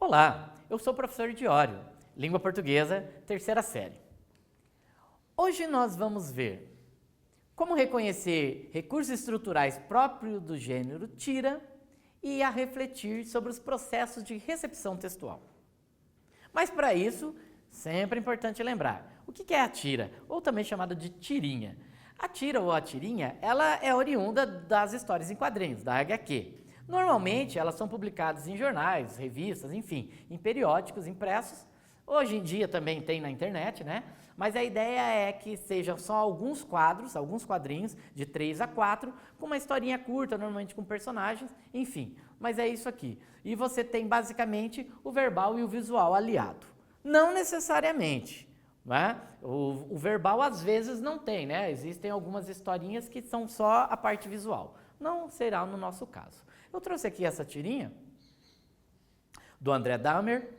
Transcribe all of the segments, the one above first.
Olá, eu sou o professor Diório, Língua Portuguesa, terceira série. Hoje nós vamos ver como reconhecer recursos estruturais próprios do gênero tira e a refletir sobre os processos de recepção textual. Mas para isso, sempre é importante lembrar, o que é a tira, ou também chamada de tirinha? A tira ou a tirinha, ela é oriunda das histórias em quadrinhos, da HQ. Normalmente, elas são publicadas em jornais, revistas, enfim, em periódicos impressos. Hoje em dia também tem na internet, né? Mas a ideia é que sejam só alguns quadros, alguns quadrinhos, de 3 a 4, com uma historinha curta, normalmente com personagens, enfim. Mas é isso aqui. E você tem basicamente o verbal e o visual aliado. Não necessariamente, né? O verbal às vezes não tem, né? Existem algumas historinhas que são só a parte visual. Não será no nosso caso. Eu trouxe aqui essa tirinha do André Dahmer.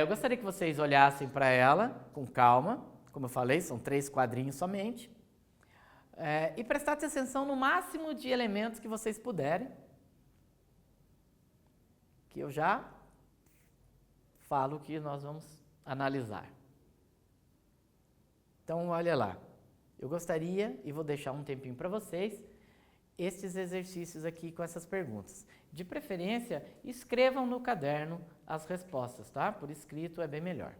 Eu gostaria que vocês olhassem para ela com calma. Como eu falei, são 3 quadrinhos somente. E prestassem atenção no máximo de elementos que vocês puderem. Que eu já falo que nós vamos analisar. Então, olha lá. Eu gostaria, e vou deixar um tempinho para vocês, estes exercícios aqui com essas perguntas. De preferência, escrevam no caderno as respostas, tá? Por escrito é bem melhor.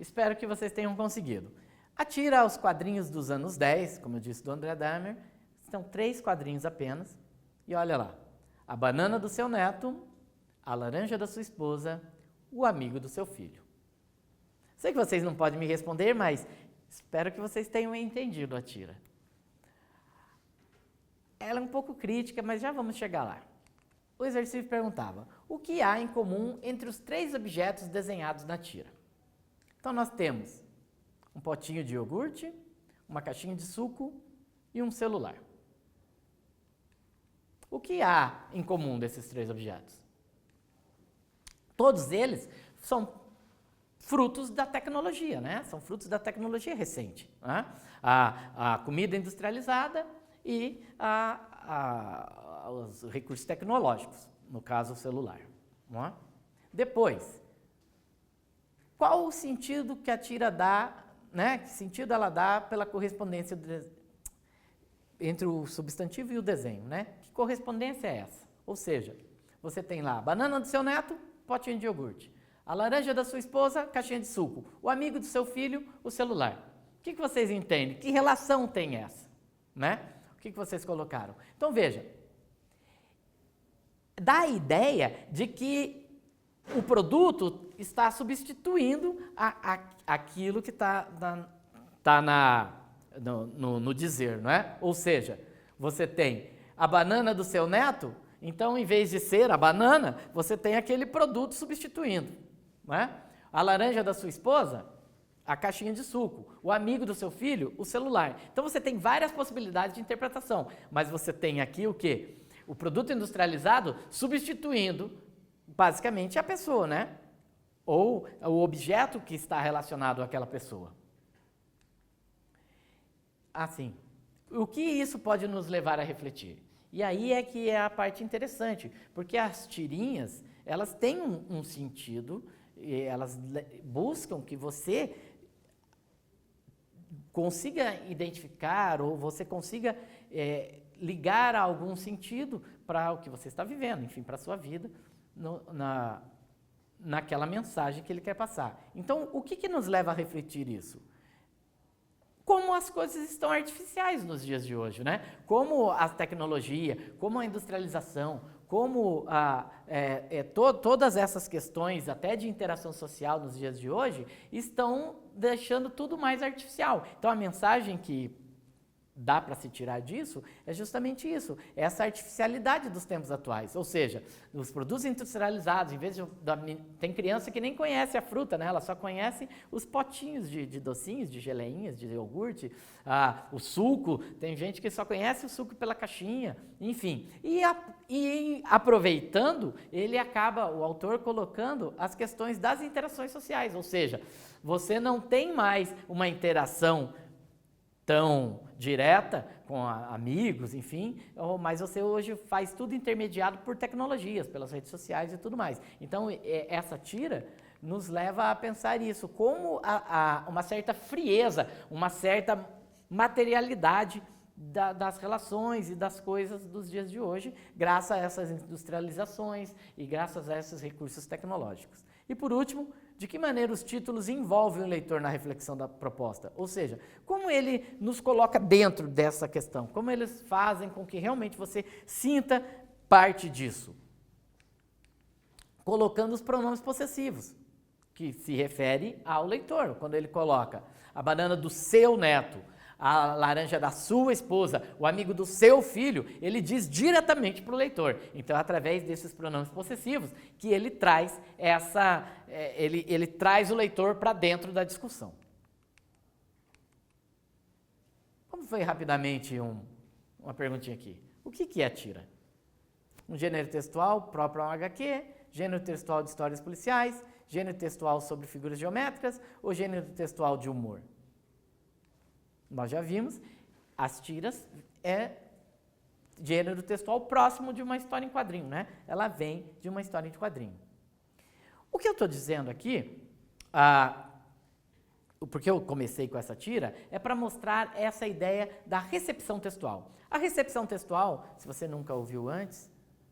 Espero que vocês tenham conseguido. A tira aos quadrinhos dos anos 10, como eu disse do André Dahmer, são 3 quadrinhos apenas. E olha lá, a banana do seu neto, a laranja da sua esposa, o amigo do seu filho. Sei que vocês não podem me responder, mas espero que vocês tenham entendido a tira. Ela é um pouco crítica, mas já vamos chegar lá. O exercício perguntava, o que há em comum entre os 3 objetos desenhados na tira? Então nós temos um potinho de iogurte, uma caixinha de suco e um celular. O que há em comum desses 3 objetos? Todos eles são frutos da tecnologia, né? São frutos da tecnologia recente. Né? A comida industrializada e os recursos tecnológicos, no caso o celular. Não é? Depois, qual o sentido que a tira dá, né? Que sentido ela dá pela correspondência entre o substantivo e o desenho, né? Que correspondência é essa? Ou seja, você tem lá a banana do seu neto, potinho de iogurte. A laranja da sua esposa, caixinha de suco. O amigo do seu filho, o celular. O que vocês entendem? Que relação tem essa? Né? O que vocês colocaram? Então, veja. Dá a ideia de que o produto está substituindo aquilo que está no dizer, não é? Ou seja, você tem a banana do seu neto, então, em vez de ser a banana, você tem aquele produto substituindo, não é? A laranja da sua esposa, a caixinha de suco. O amigo do seu filho, o celular. Então, você tem várias possibilidades de interpretação, mas você tem aqui o quê? O produto industrializado substituindo, basicamente, a pessoa, né? Ou o objeto que está relacionado àquela pessoa. Assim, o que isso pode nos levar a refletir? E aí é que é a parte interessante, porque as tirinhas, elas têm um sentido, e elas buscam que você consiga identificar ou você consiga ligar a algum sentido para o que você está vivendo, enfim, para a sua vida, naquela mensagem que ele quer passar. Então, o que nos leva a refletir isso? Como as coisas estão artificiais nos dias de hoje, né? Como a tecnologia, como a industrialização, como todas essas questões, até de interação social nos dias de hoje, estão deixando tudo mais artificial. Então, a mensagem que dá para se tirar disso é justamente isso, essa artificialidade dos tempos atuais. Ou seja, os produtos industrializados, em vez de... Tem criança que nem conhece a fruta, né? Ela só conhece os potinhos de docinhos, de geleinhas, de iogurte, o suco. Tem gente que só conhece o suco pela caixinha, enfim. E aproveitando, ele acaba, o autor, colocando as questões das interações sociais. Ou seja, você não tem mais uma interação tão direta com amigos, enfim, mas você hoje faz tudo intermediado por tecnologias, pelas redes sociais e tudo mais. Então, essa tira nos leva a pensar isso, como uma certa frieza, uma certa materialidade das relações e das coisas dos dias de hoje, graças a essas industrializações e graças a esses recursos tecnológicos. E por último, de que maneira os títulos envolvem o leitor na reflexão da proposta? Ou seja, como ele nos coloca dentro dessa questão? Como eles fazem com que realmente você sinta parte disso? Colocando os pronomes possessivos, que se refere ao leitor. Quando ele coloca a banana do seu neto, a laranja da sua esposa, o amigo do seu filho, ele diz diretamente para o leitor. Então, através desses pronomes possessivos, que ele traz ele traz o leitor para dentro da discussão. Vamos ver rapidamente uma perguntinha aqui. O que é tira? Um gênero textual próprio a um HQ, gênero textual de histórias policiais, gênero textual sobre figuras geométricas ou gênero textual de humor? Nós já vimos, as tiras é gênero textual próximo de uma história em quadrinho, né? Ela vem de uma história em quadrinho. O que eu estou dizendo aqui, porque eu comecei com essa tira, é para mostrar essa ideia da recepção textual. A recepção textual, se você nunca ouviu antes,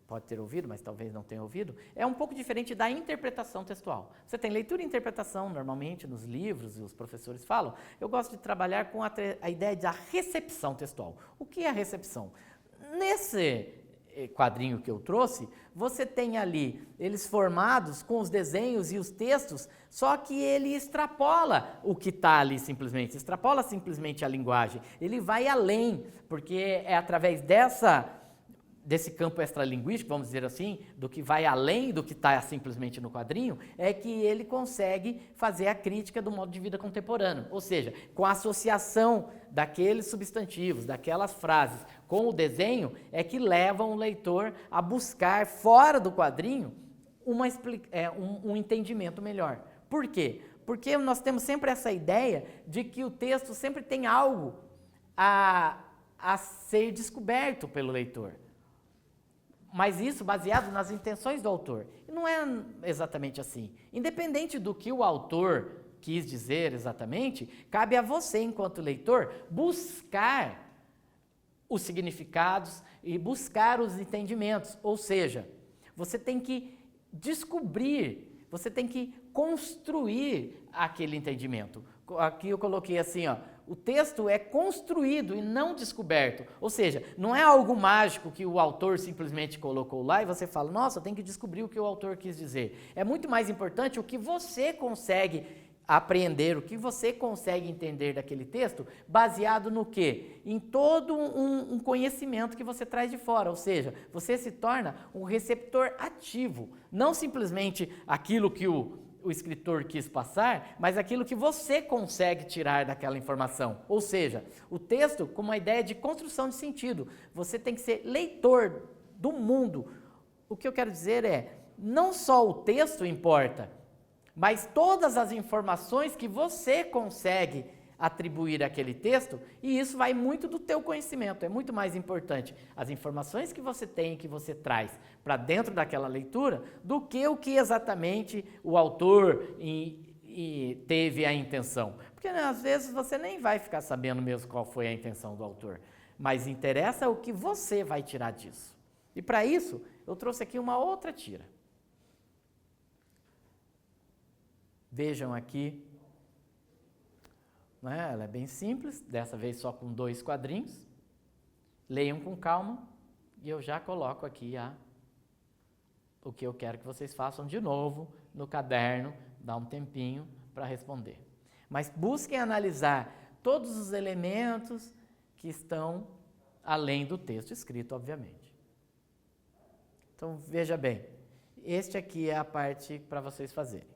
pode ter ouvido, mas talvez não tenha ouvido, é um pouco diferente da interpretação textual. Você tem leitura e interpretação, normalmente, nos livros, e os professores falam. Eu gosto de trabalhar com a ideia da recepção textual. O que é a recepção? Nesse quadrinho que eu trouxe, você tem ali eles formados com os desenhos e os textos, só que ele extrapola o que está ali simplesmente, extrapola simplesmente a linguagem. Ele vai além, porque é através desse campo extralinguístico, vamos dizer assim, do que vai além do que está simplesmente no quadrinho, é que ele consegue fazer a crítica do modo de vida contemporâneo. Ou seja, com a associação daqueles substantivos, daquelas frases com o desenho, é que levam o leitor a buscar fora do quadrinho um entendimento melhor. Por quê? Porque nós temos sempre essa ideia de que o texto sempre tem algo a ser descoberto pelo leitor. Mas isso baseado nas intenções do autor. E não é exatamente assim. Independente do que o autor quis dizer exatamente, cabe a você, enquanto leitor, buscar os significados e buscar os entendimentos. Ou seja, você tem que descobrir, você tem que construir aquele entendimento. Aqui eu coloquei assim, ó, o texto é construído e não descoberto. Ou seja, não é algo mágico que o autor simplesmente colocou lá e você fala, nossa, eu tenho que descobrir o que o autor quis dizer. É muito mais importante o que você consegue apreender, o que você consegue entender daquele texto, baseado no quê? Em todo um conhecimento que você traz de fora. Ou seja, você se torna um receptor ativo, não simplesmente aquilo que o escritor quis passar, mas aquilo que você consegue tirar daquela informação. Ou seja, o texto com uma ideia de construção de sentido. Você tem que ser leitor do mundo. O que eu quero dizer é, não só o texto importa, mas todas as informações que você consegue atribuir àquele texto, e isso vai muito do teu conhecimento, é muito mais importante as informações que você tem, que você traz para dentro daquela leitura, do que o que exatamente o autor teve a intenção. Porque né, às vezes você nem vai ficar sabendo mesmo qual foi a intenção do autor, mas interessa o que você vai tirar disso. E para isso, eu trouxe aqui uma outra tira. Vejam aqui, né? Ela é bem simples, dessa vez só com 2 quadrinhos. Leiam com calma e eu já coloco aqui o que eu quero que vocês façam de novo no caderno, dá um tempinho para responder. Mas busquem analisar todos os elementos que estão além do texto escrito, obviamente. Então, veja bem, este aqui é a parte para vocês fazerem.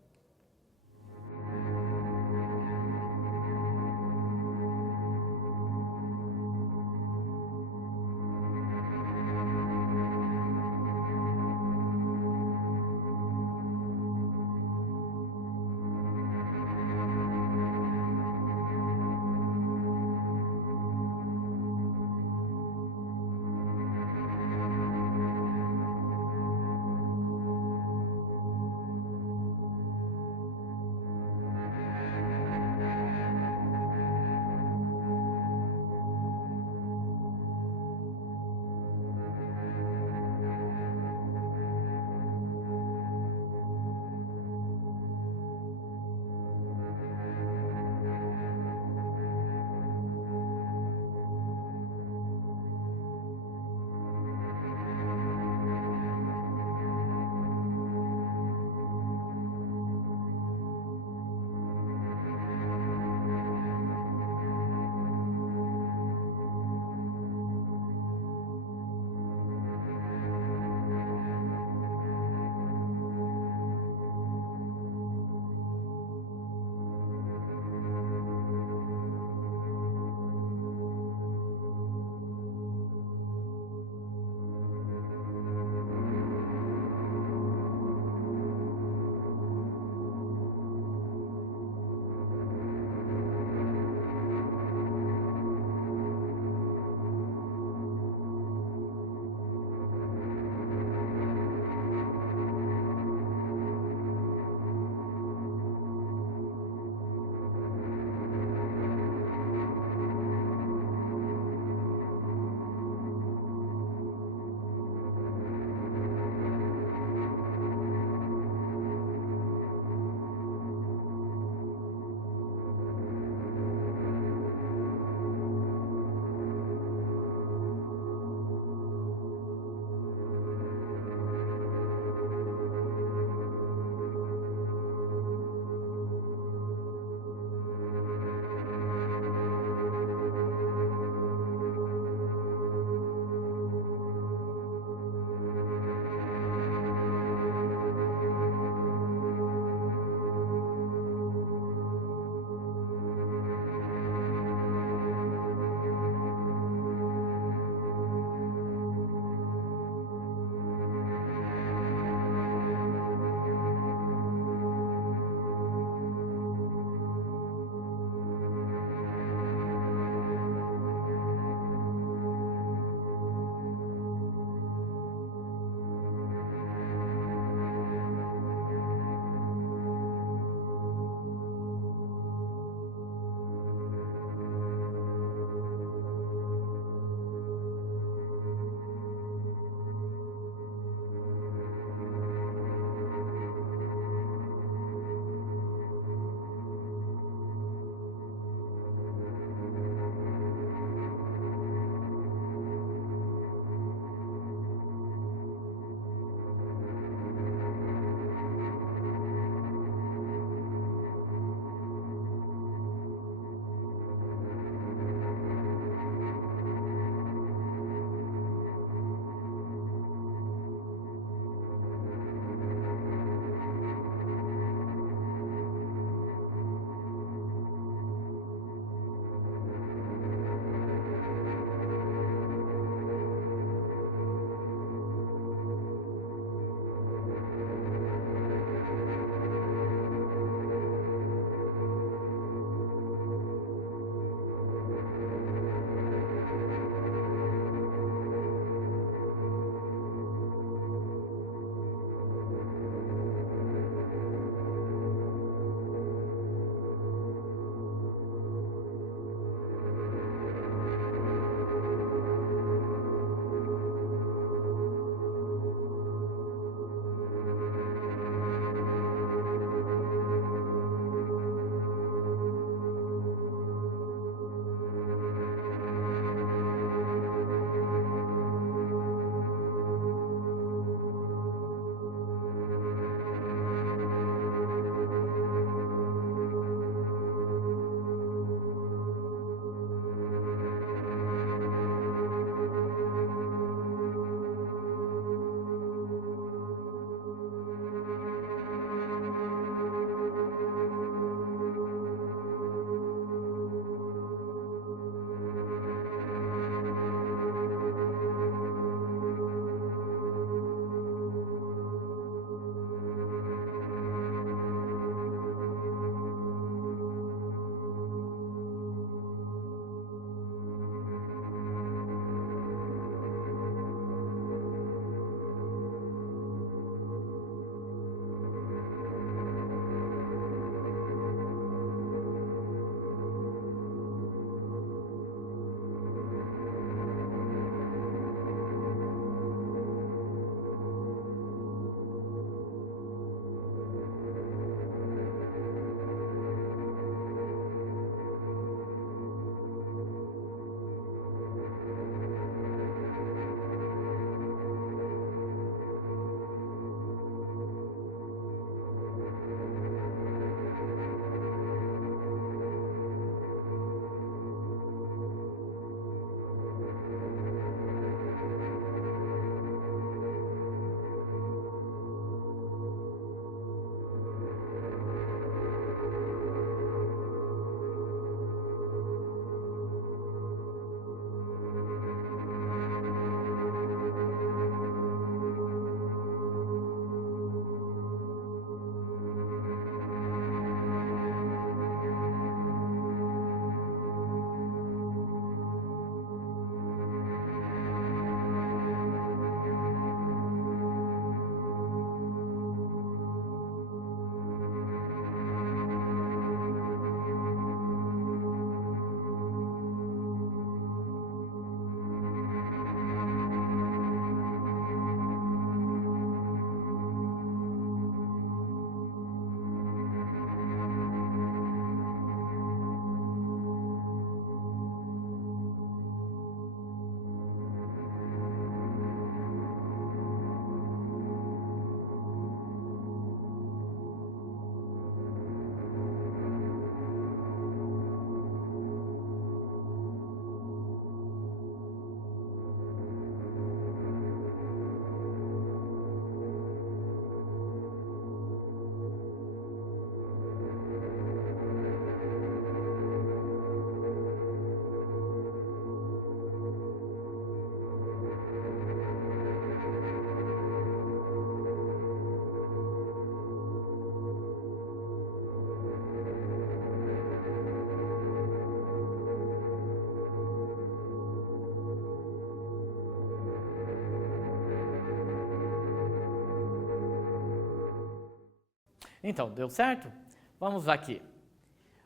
Então, deu certo? Vamos aqui.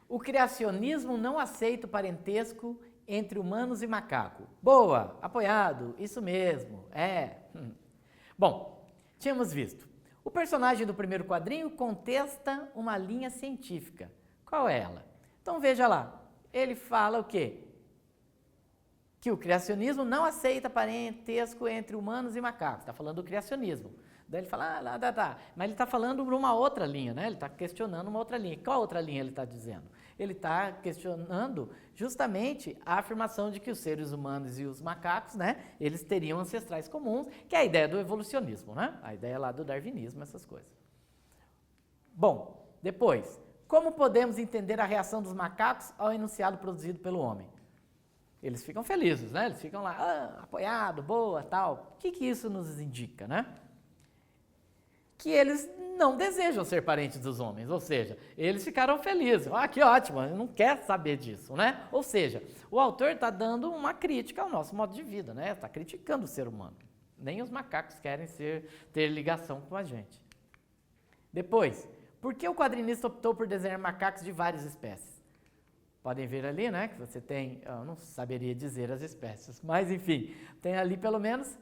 O criacionismo não aceita o parentesco entre humanos e macaco. Boa, apoiado, isso mesmo, é. Bom, tínhamos visto. O personagem do primeiro quadrinho contesta uma linha científica. Qual é ela? Então veja lá, ele fala o quê? Que o criacionismo não aceita parentesco entre humanos e macacos. Está falando do criacionismo. Daí ele fala, mas ele está falando por uma outra linha, né? Ele está questionando uma outra linha. Qual outra linha ele está dizendo? Ele está questionando justamente a afirmação de que os seres humanos e os macacos, né, eles teriam ancestrais comuns, que é a ideia do evolucionismo, né? A ideia lá do darwinismo, essas coisas. Bom, depois, como podemos entender a reação dos macacos ao enunciado produzido pelo homem? Eles ficam felizes, né? Eles ficam lá, apoiado, boa, tal. O que isso nos indica, né? Que eles não desejam ser parentes dos homens, ou seja, eles ficaram felizes. Ah, que ótimo, não quer saber disso, né? Ou seja, o autor está dando uma crítica ao nosso modo de vida, né? Está criticando o ser humano. Nem os macacos querem ter ligação com a gente. Depois, por que o quadrinista optou por desenhar macacos de várias espécies? Podem ver ali, né, que você tem, eu não saberia dizer as espécies, mas enfim, tem ali pelo menos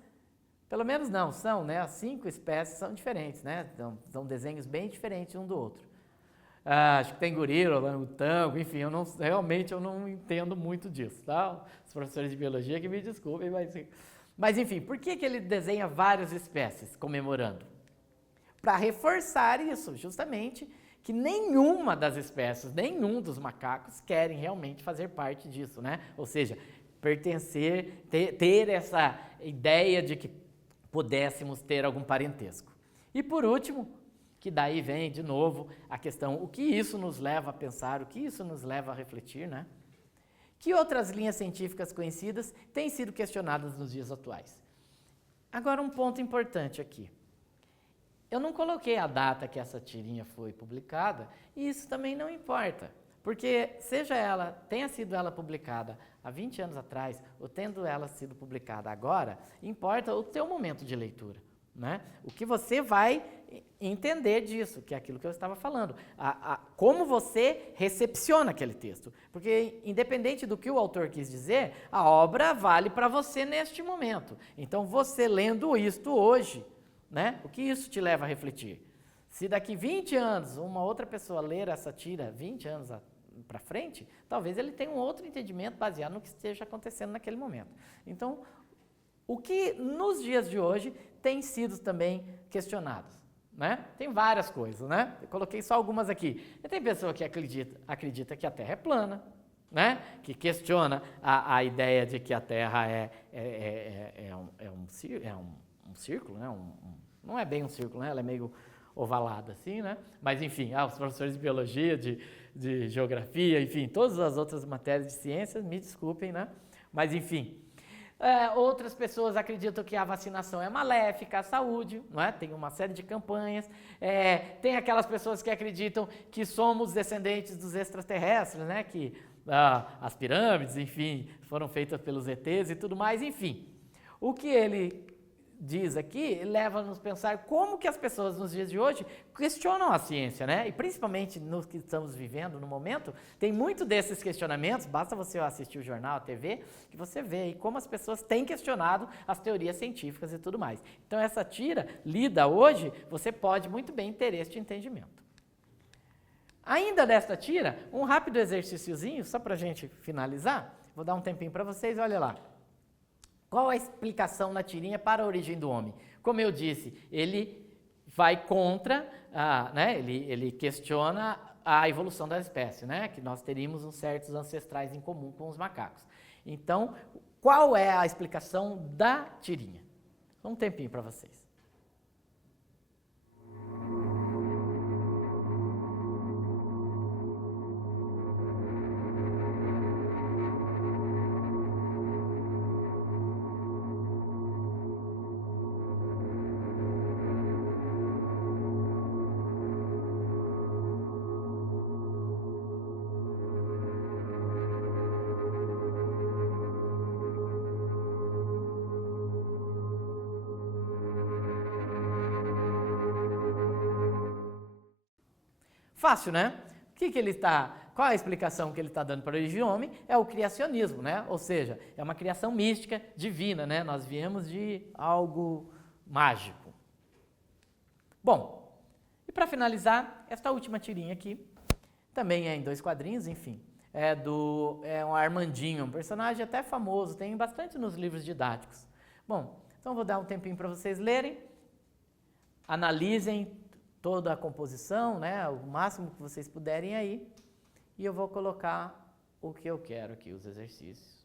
não, são, né, as 5 espécies são diferentes, né, são desenhos bem diferentes um do outro. Acho que tem gorila, orangotango, enfim, realmente eu não entendo muito disso, tá? Os professores de biologia que me desculpem, mas enfim, por que ele desenha várias espécies comemorando? Para reforçar isso, justamente, que nenhuma das espécies, nenhum dos macacos querem realmente fazer parte disso, né? Ou seja, pertencer, ter essa ideia de que pudéssemos ter algum parentesco. E por último, que daí vem de novo a questão, o que isso nos leva a pensar, o que isso nos leva a refletir, né? Que outras linhas científicas conhecidas têm sido questionadas nos dias atuais? Agora um ponto importante aqui. Eu não coloquei a data que essa tirinha foi publicada, e isso também não importa, porque tenha sido ela publicada há 20 anos atrás, ou tendo ela sido publicada agora, importa o teu momento de leitura, né? O que você vai entender disso, que é aquilo que eu estava falando, como você recepciona aquele texto, porque independente do que o autor quis dizer, a obra vale para você neste momento. Então você lendo isto hoje, né? O que isso te leva a refletir? Se daqui 20 anos uma outra pessoa ler essa tira 20 anos para frente, talvez ele tenha um outro entendimento baseado no que esteja acontecendo naquele momento. Então, o que nos dias de hoje tem sido também questionado, né? Tem várias coisas, né? Eu coloquei só algumas aqui. E tem pessoa que acredita que a Terra é plana, né? Que questiona a ideia de que a Terra é um círculo, né? Não é bem um círculo, né? Ela é meio ovalada assim, né? Mas enfim, os professores de biologia, de geografia, enfim, todas as outras matérias de ciências, me desculpem, né? Mas enfim, outras pessoas acreditam que a vacinação é maléfica à saúde, não é? Tem uma série de campanhas. Tem aquelas pessoas que acreditam que somos descendentes dos extraterrestres, né? Que as pirâmides, enfim, foram feitas pelos ETs e tudo mais, enfim. O que ele diz aqui, leva-nos a pensar como que as pessoas nos dias de hoje questionam a ciência, né? E principalmente no que estamos vivendo no momento, tem muito desses questionamentos, basta você assistir o jornal, a TV, que você vê aí como as pessoas têm questionado as teorias científicas e tudo mais. Então essa tira, lida hoje, você pode muito bem ter este entendimento. Ainda desta tira, um rápido exercíciozinho, só para a gente finalizar, vou dar um tempinho para vocês, olha lá. Qual a explicação na tirinha para a origem do homem? Como eu disse, ele vai contra, né, ele questiona a evolução da espécie, né, que nós teríamos uns certos ancestrais em comum com os macacos. Então, qual é a explicação da tirinha? Um tempinho para vocês. Fácil, né? Qual a explicação que ele está dando para o origem do homem? É o criacionismo, né? Ou seja, é uma criação mística divina, né? Nós viemos de algo mágico. Bom, e para finalizar, esta última tirinha aqui, também é em 2 quadrinhos, enfim, é um Armandinho, um personagem até famoso, tem bastante nos livros didáticos. Bom, então vou dar um tempinho para vocês lerem, analisem toda a composição, né, o máximo que vocês puderem aí, e eu vou colocar o que eu quero aqui, os exercícios.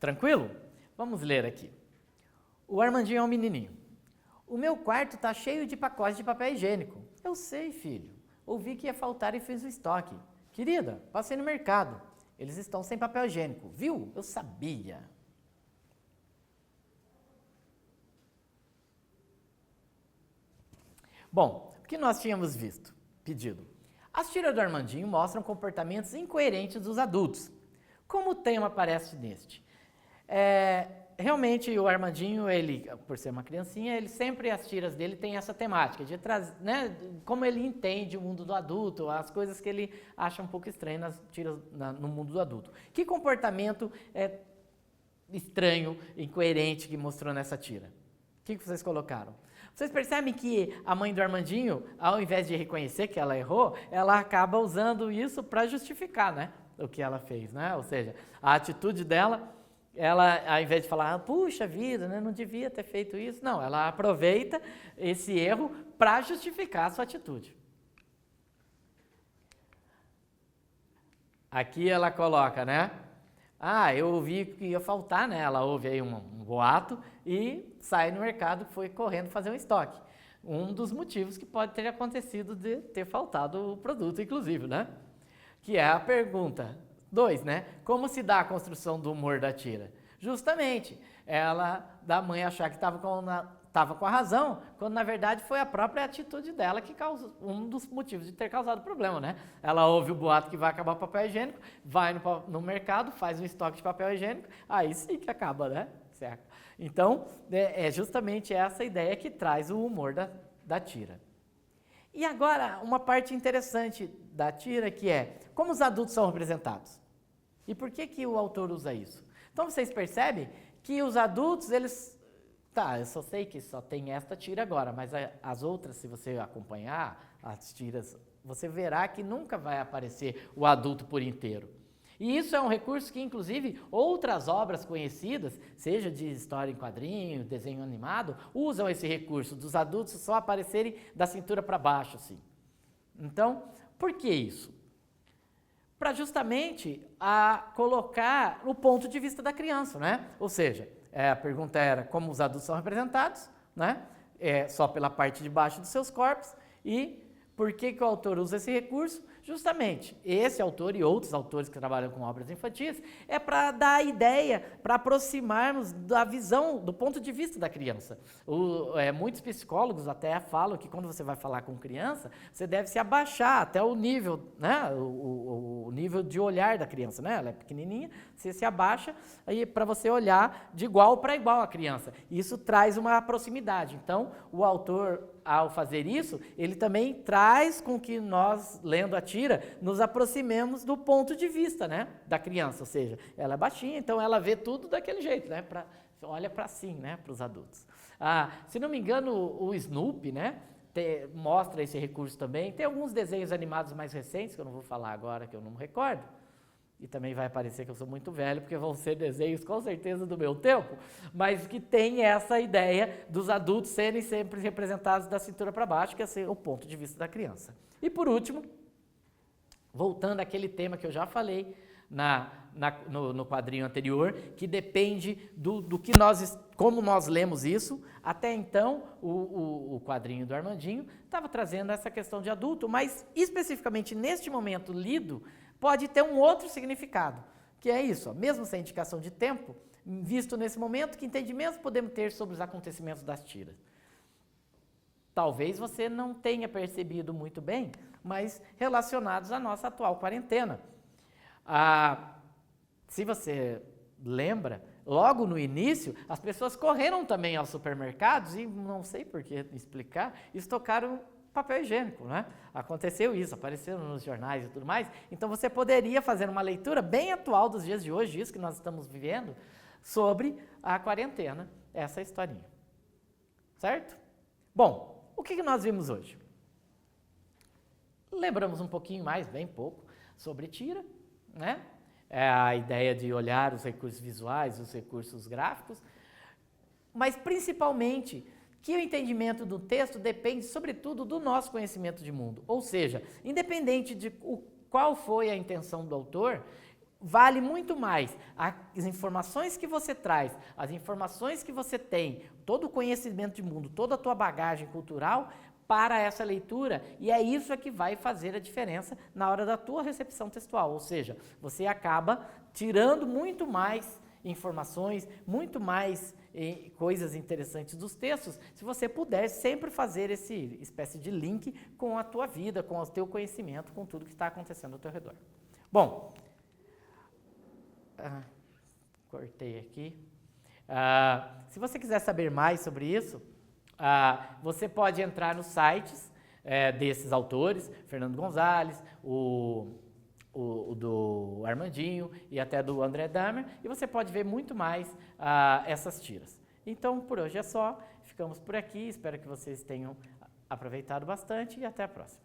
Tranquilo? Vamos ler aqui. O Armandinho é um menininho. O meu quarto está cheio de pacotes de papel higiênico. Eu sei, filho. Ouvi que ia faltar e fiz o estoque. Querida, passei no mercado. Eles estão sem papel higiênico. Viu? Eu sabia. Bom, o que nós tínhamos visto? Pedido. As tiras do Armandinho mostram comportamentos incoerentes dos adultos. Como o tema aparece neste? Realmente o Armandinho, ele, por ser uma criancinha, ele sempre, as tiras dele têm essa temática, de trazer, né, como ele entende o mundo do adulto, as coisas que ele acha um pouco estranhas nas tiras no mundo do adulto. Que comportamento estranho, incoerente que mostrou nessa tira? O que vocês colocaram? Vocês percebem que a mãe do Armandinho, ao invés de reconhecer que ela errou, ela acaba usando isso para justificar, né, o que ela fez, né? Ou seja, a atitude dela, ela, ao invés de falar, puxa vida, né, não devia ter feito isso, não, ela aproveita esse erro para justificar a sua atitude. Aqui ela coloca, né? Eu ouvi que ia faltar, né? Ela ouve aí um boato e sai no mercado, foi correndo fazer um estoque. Um dos motivos que pode ter acontecido de ter faltado o produto, inclusive, né? Que é a pergunta 2, né? Como se dá a construção do humor da tira? Justamente, ela, da mãe, achar que estava com a razão, quando na verdade foi a própria atitude dela que causou, um dos motivos de ter causado o problema, né? Ela ouve o boato que vai acabar o papel higiênico, vai no mercado, faz um estoque de papel higiênico, aí sim que acaba, né? Certo? Então, é justamente essa ideia que traz o humor da tira. E agora, uma parte interessante da tira que é, como os adultos são representados? E por que o autor usa isso? Então, vocês percebem que os adultos, eles... Tá, eu só sei que só tem esta tira agora, mas as outras, se você acompanhar as tiras, você verá que nunca vai aparecer o adulto por inteiro. E isso é um recurso que, inclusive, outras obras conhecidas, seja de história em quadrinho, desenho animado, usam esse recurso dos adultos só aparecerem da cintura para baixo, assim. Então, por que isso? Para justamente colocar o ponto de vista da criança, né? Ou seja, a pergunta era como os adultos são representados, né? Só pela parte de baixo dos seus corpos. E por que o autor usa esse recurso? Justamente, esse autor e outros autores que trabalham com obras infantis, é para dar a ideia, para aproximarmos da visão, do ponto de vista da criança. Muitos psicólogos até falam que quando você vai falar com criança, você deve se abaixar até o nível, né, o nível de olhar da criança, né? Ela é pequenininha, você se abaixa para você olhar de igual para igual a criança. Isso traz uma proximidade. Então, o autor, ao fazer isso, ele também traz com que nós, lendo a tira, nos aproximemos do ponto de vista, né, da criança, ou seja, ela é baixinha, então ela vê tudo daquele jeito, né, olha para si, né, para os adultos. Se não me engano, o Snoopy, né, mostra esse recurso também. Tem alguns desenhos animados mais recentes, que eu não vou falar agora, que eu não me recordo, e também vai parecer que eu sou muito velho, porque vão ser desenhos com certeza do meu tempo, mas que tem essa ideia dos adultos serem sempre representados da cintura para baixo, que é o ponto de vista da criança. E por último, voltando àquele tema que eu já falei no quadrinho anterior, que depende do que como nós lemos isso. Até então, o quadrinho do Armandinho estava trazendo essa questão de adulto, mas especificamente neste momento lido, pode ter um outro significado, que é isso, mesmo sem indicação de tempo, visto nesse momento, que entendimentos podemos ter sobre os acontecimentos das tiras? Talvez você não tenha percebido muito bem, mas relacionados à nossa atual quarentena. Se você lembra, logo no início, as pessoas correram também aos supermercados e, não sei por que explicar, estocaram papel higiênico, né? Aconteceu isso, apareceu nos jornais e tudo mais. Então você poderia fazer uma leitura bem atual dos dias de hoje, isso que nós estamos vivendo, sobre a quarentena, essa historinha. Certo? Bom, o que nós vimos hoje? Lembramos um pouquinho mais, bem pouco, sobre tira, né? A ideia de olhar os recursos visuais, os recursos gráficos, mas principalmente que o entendimento do texto depende, sobretudo, do nosso conhecimento de mundo. Ou seja, independente de qual foi a intenção do autor, vale muito mais as informações que você traz, as informações que você tem, todo o conhecimento de mundo, toda a tua bagagem cultural para essa leitura, e é isso que vai fazer a diferença na hora da tua recepção textual, ou seja, você acaba tirando muito mais informações, muito mais coisas interessantes dos textos, se você puder sempre fazer esse espécie de link com a tua vida, com o teu conhecimento, com tudo que está acontecendo ao teu redor. Bom, cortei aqui. Se você quiser saber mais sobre isso, você pode entrar nos sites desses autores, Fernando Gonzalez, o do Armandinho e até do André Dahmer, e você pode ver muito mais essas tiras. Então, por hoje é só, ficamos por aqui, espero que vocês tenham aproveitado bastante e até a próxima.